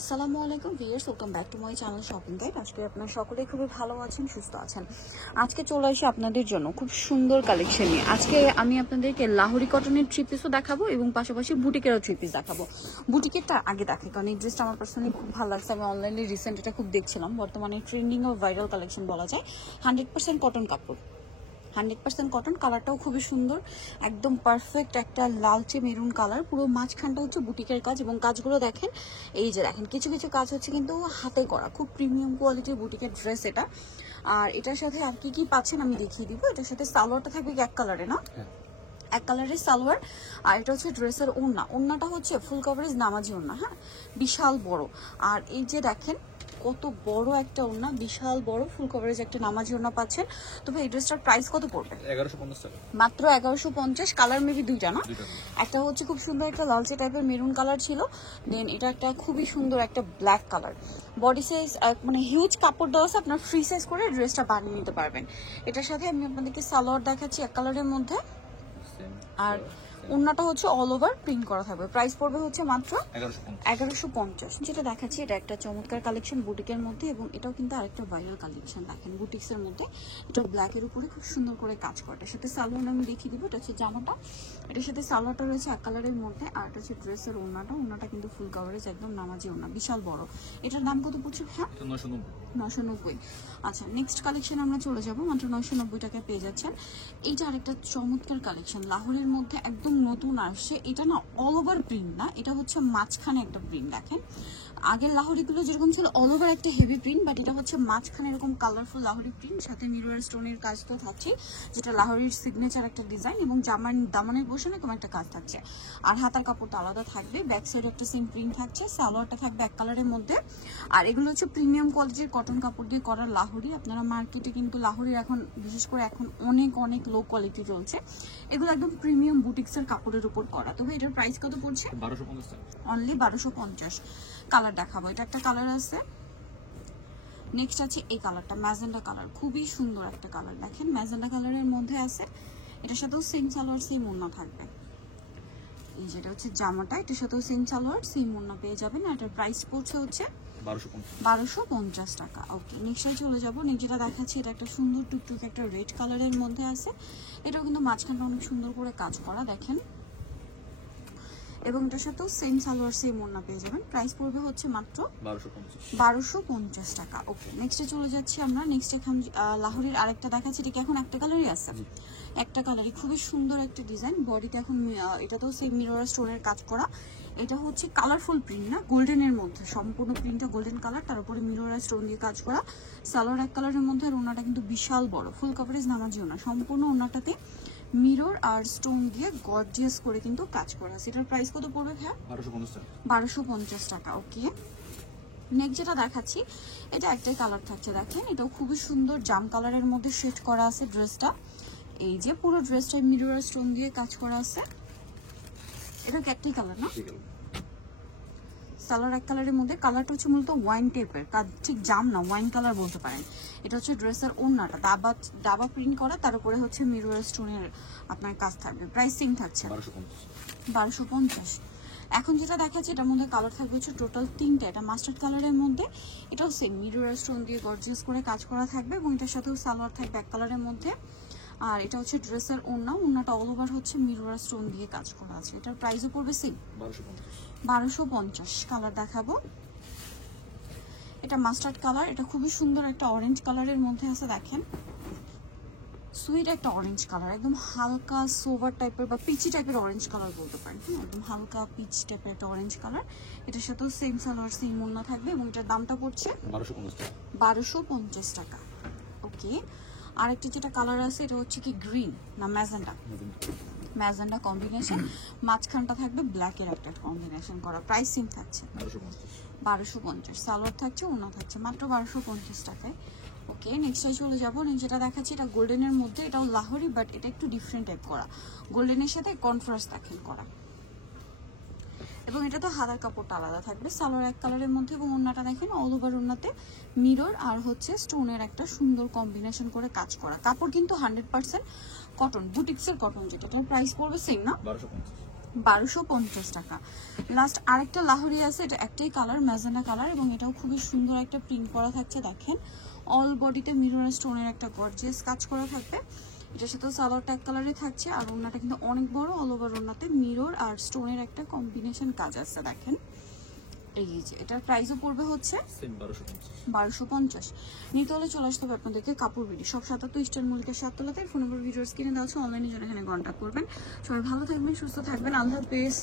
আসসালামু আলাইকুম viewers, welcome back to my channel shopping guide. আজকে আপনারা সকলেই খুবই ভালো আছেন, সুস্থ আছেন। আজকে চলে আসি আপনাদের জন্য খুব সুন্দর কালেকশন নিয়ে। আজকে আমি আপনাদেরকে লাহোরি কটনের থ্রি পিসও দেখাবো এবং পাশাপাশি বুটিকেরও থ্রি পিস দেখাবো। বুটিকেরটা আগে দেখে, কারণ এই ড্রেসটা আমার পার্সোনালি খুব ভালো লাগছে। আমি অনলাইনে রিসেন্ট এটা খুব দেখছিলাম। বর্তমানে ট্রেন্ডিং ও ভাইরাল কালেকশন বলা যায়। 100% কটন কাপড়, 100% কটন। কালারটাও খুবই সুন্দর, একদম পারফেক্ট একটা লালচে মেরুন কালার। পুরো মাঝখানটা হচ্ছে বুটিকের কাজ এবং কাজগুলো দেখেন, এই যে দেখেন কিছু কিছু কাজ হচ্ছে কিন্তু হাতে করা, খুব প্রিমিয়াম কোয়ালিটির বুটিকের ড্রেস এটা। আর এটার সাথে আর কি কি পাচ্ছেন আমি দেখিয়ে দিব। এটার সাথে সালোয়ারটা থাকবে এক কালারে, না এক কালারের সালোয়ার। আর এটা হচ্ছে ড্রেসের ওড়না, ওড়নাটা হচ্ছে ফুল কভারেজ নামাজি ওড়না, হ্যাঁ বিশাল বড়। আর এই যে দেখেন কত বড় একটা ওড়না, বিশাল বড় ফুল কভারেজ একটা নামাজি ওড়না পাচ্ছেন। তবে এই ড্রেসটার প্রাইস কত পড়বে? 1150 টাকা, মাত্র 1150। কালার মেবি দুইটা, না একটা হচ্ছে খুব সুন্দর একটা লালচে টাইপের মেরুন কালার ছিল, দেন এটা একটা খুবই সুন্দর একটা ব্ল্যাক কালার। বডি সাইজ মানে হিউজ কাপড় দেওয়া আছে, আপনার ফ্রি সাইজ করে ড্রেসটা বানিয়ে নিতে পারবেন। এটার সাথে আমি আপনাদেরকে সালোয়ার দেখাচ্ছি এক কালারের মধ্যে, আর ওড়নাটা হচ্ছে অল ওভার প্রিন্ট করা থাকবে। প্রাইস পড়বে হচ্ছে মাত্র 1150। যেটা দেখাচ্ছি এটা একটা চমৎকার কালেকশন বুটিকের মধ্যে, এবং এটাও কিন্তু আরেকটা ভাইরাল কালেকশন। দেখেন বুটিক্সের মধ্যে এটা ব্ল্যাকের উপরে খুব সুন্দর করে কাজ করে। এটার সাথে সালোয়ার আমি দেখিয়ে দিব। এটা হচ্ছে জামাটা, এটার সাথে সালোয়ারটা রয়েছে এক কালারের মধ্যে, আর এটা হচ্ছে ড্রেসের ওড়নাটা। ওড়নাটা কিন্তু ফুল কভারেজ একদম নামাজি ওড়না, বিশাল বড়। এটার দাম কত পড়ছে? হ্যাঁ 990। আচ্ছা, নেক্সট কালেকশন আমরা চলে যাব। মাত্র 990 টাকায় পেয়ে যাচ্ছেন। এইটা আরেকটা চমৎকার কালেকশন, লাহোরের মধ্যে একদম নতুন আসছে। এটা না অল ওভার প্রিন্ট না, এটা হচ্ছে মাঝখানে একটা প্রিন্ট। দেখেন আগের লাহোরিগুলো যেরকম ছিল অল ওভার একটা হেভি প্রিন্ট, বাট এটা হচ্ছে মাঝখানে এরকম কালারফুল লাহোরি প্রিন্ট, সাথে মিরর স্টোনের কাজ তো থাকছে, যেটা লাহোরির সিগনেচার একটা ডিজাইন, এবং জামার দামানের পোর্শনে এরকম একটা কাজ থাকছে। আর হাতার কাপড়টা আলাদা থাকবে, ব্যাক সাইডে একটা সেম প্রিন্ট থাকছে, সালোয়ারটা থাকবে এক কালারের মধ্যে। আর এগুলো হচ্ছে প্রিমিয়াম কোয়ালিটির কটন কাপড় দিয়ে করা লাহোরি। আপনারা মার্কেটে কিন্তু লাহোরির এখন বিশেষ করে এখন অনেক অনেক লো কোয়ালিটি চলছে, এগুলো একদম প্রিমিয়াম বুটিক্সের কাপড়ের উপর করা। তবে এটার প্রাইস কত পড়ছে? 1250 টাকা, অনলি 1250। কালার দেখাবো, এটা একটা কালার আছে। নেক্সট আছে এই কালারটা, ম্যাজেন্ডা কালার, খুবই সুন্দর একটা কালার। দেখেন ম্যাজেন্ডা কালারের মধ্যে আছে, এটার সাথেও সেম সালোয়ার সেম ওড়না থাকবে। এই যেটা হচ্ছে জামাটা, এটার সাথেও সেম সালোয়ার সেম ওড়না পেয়ে যাবেন। আর এটার প্রাইস পড়ছে হচ্ছে 1250 টাকা। ওকে, নেক্সটে চলে যাবো। যেটা দেখাচ্ছি এটা একটা সুন্দর টুকটুক একটা রেড কালারের মধ্যে আছে, এটাও কিন্তু মাঝখানটা অনেক সুন্দর করে কাজ করা দেখেন, এবং এটার সাথেও সেম সালোয়ার সেম ওড়না পেয়ে যাবেন। প্রাইস পড়বে হচ্ছে মাত্র 1250 টাকা। ওকে, নেক্সটে চলে যাচ্ছি আমরা। নেক্সট এখন লাহোরির আরেকটা দেখাচ্ছি, এটা কি এখন একটা কালারই আছে? একটা কালারই, খুবই সুন্দর একটা ডিজাইন। বডিতে এখন এটাতেও সেম মিরর স্টোনের কাজ করা। এটা হচ্ছে কালারফুল প্রিন্ট না, গোল্ডেনের মধ্যে সম্পূর্ণ প্রিন্টটা গোল্ডেন কালার, তার উপরে মিরর স্টোন দিয়ে কাজ করা। সালোয়ার এক কালারের মধ্যে, আর ওড়নাটা কিন্তু বিশাল বড়, ফুল কভারেজ নামাজি ওড়না। সম্পূর্ণ ওড়নাটাতে মিরর আর স্টোন দিয়ে গর্জিয়াস করে কিন্তু কাজ করা আছে। এটার প্রাইস কত পড়বে ভাই? 1250 টাকা। ওকে, নেক্সট যেটা দেখাচ্ছি এটা একটাই কালার থাকছে। দেখেন এটাও খুবই সুন্দর, জাম কালারের মধ্যে শেড করা আছে ড্রেসটা। এই যে পুরো ড্রেসটা মিরর আর স্টোন দিয়ে কাজ করা আছে। এটা কি একটাই কালার না? সালোয়ার এক কালারের মধ্যে, কালারটা হচ্ছে মূলত ওয়াইন টাইপের, ঠিক জাম না, ওয়াইন কালার বলতে পারেন। এটা হচ্ছে ড্রেসের ওড়নাটা দাবা প্রিন্ট করা, তার উপরে হচ্ছে মিরর স্টোনের আপনার কাজ থাকবে। প্রাইসিং থাকছে 1250। এখন যেটা দেখাচ্ছি এটার মধ্যে কালার থাকবে হচ্ছে টোটাল 3টা। এটা মাস্টার্ড কালারের মধ্যে, এটাও সেম মিরর স্টোন দিয়ে গর্জিয়াস করে কাজ করা থাকবে, এবং এটার সাথেও সালোয়ার থাকবে এক কালারের মধ্যে। আর এটা হচ্ছে ড্রেসের ওড়না, ওড়নাটা অল ওভার হচ্ছে মিরর স্টোন দিয়ে কাজ করা আছে। এটার প্রাইসও পড়বে সেম 1250। কালার দেখাবো, এটা মাস্টার্ড কালার, এটা খুবই সুন্দর একটা অরেঞ্জ কালারের মধ্যে আছে। দেখেন সুইট একটা অরেঞ্জ কালার, একদম হালকা সোভার টাইপের বা পিচি টাইপের অরেঞ্জ কালার বলতে পারেন। হ্যাঁ, একদম হালকা পিচ টাইপের একটা অরেঞ্জ কালার। এটার সাথেও সেম সালোয়ার সেম ওড়না থাকবে, এবং এটার দামটা পড়ছে 1250 টাকা। ওকে, আরেকটি যেটা কালার আছে এটা হচ্ছে কি গ্রিন না ম্যাজেন্ডা কম্বিনেশন, মাঝখানটা থাকবে ব্ল্যাকের একটা কম্বিনেশন করা। প্রাইস সেম থাকছে 1250। সালোয়ার থাকছে, ওড়না থাকছে, মাত্র 1250 টাকায়। ওকে, নেক্সটে চলে যাবো। যেটা দেখাচ্ছি এটা গোল্ডেনের মধ্যে, এটাও লাহোরি, বাট এটা একটু ডিফারেন্ট টাইপ করা, গোল্ডেনের সাথে কনট্রাস্ট দেখেন করা, এবং এটা তো হাতার কাপড়টা আলাদা থাকবে। সালোয়ার এক কালারের মধ্যে, এবং ওড়নাটা দেখেন অল ওভার ওড়নাতে মিরর আর হচ্ছে স্টোনের একটা সুন্দর কম্বিনেশন করে কাজ করা। কাপড় কিন্তু 100% কটন, বুটিক্সের কটন, যেটা এটার প্রাইস পড়বে সেম না 1250 টাকা। লাস্ট আরেকটা লাহোরি আছে, এটা একটাই কালার, ম্যাজেন্টা কালার, এবং এটাও খুবই সুন্দর একটা প্রিন্ট করা থাকছে। দেখেন অল বডিতে মিরর স্টোনের একটা গর্জিয়াস কাজ করা থাকবে। এটার সাথে সালোয়ারটা এক কালারে থাকছে, আর ওড়নাটা কিন্তু অনেক বড়, অল ওভার ওড়নাতে মিরর আর স্টোনের একটা কম্বিনেশন কাজ আছে। দেখেন এই যে এটার প্রাইসও পড়বে হচ্ছে 1250। নিতে হলে চলে আসতে হবে আপনাদেরকে কাপড় বিডি সব 77 ইস্টার্ন মল্লিকা 7 তলাতে। ফোন নম্বর ভিডিওস কিনে দেওয়া আছে, অনলাইনে যারা এখানে কন্ট্যাক্ট করবেন। সবাই ভালো থাকবেন, সুস্থ থাকবেন, আল্লাহ হাফেজ।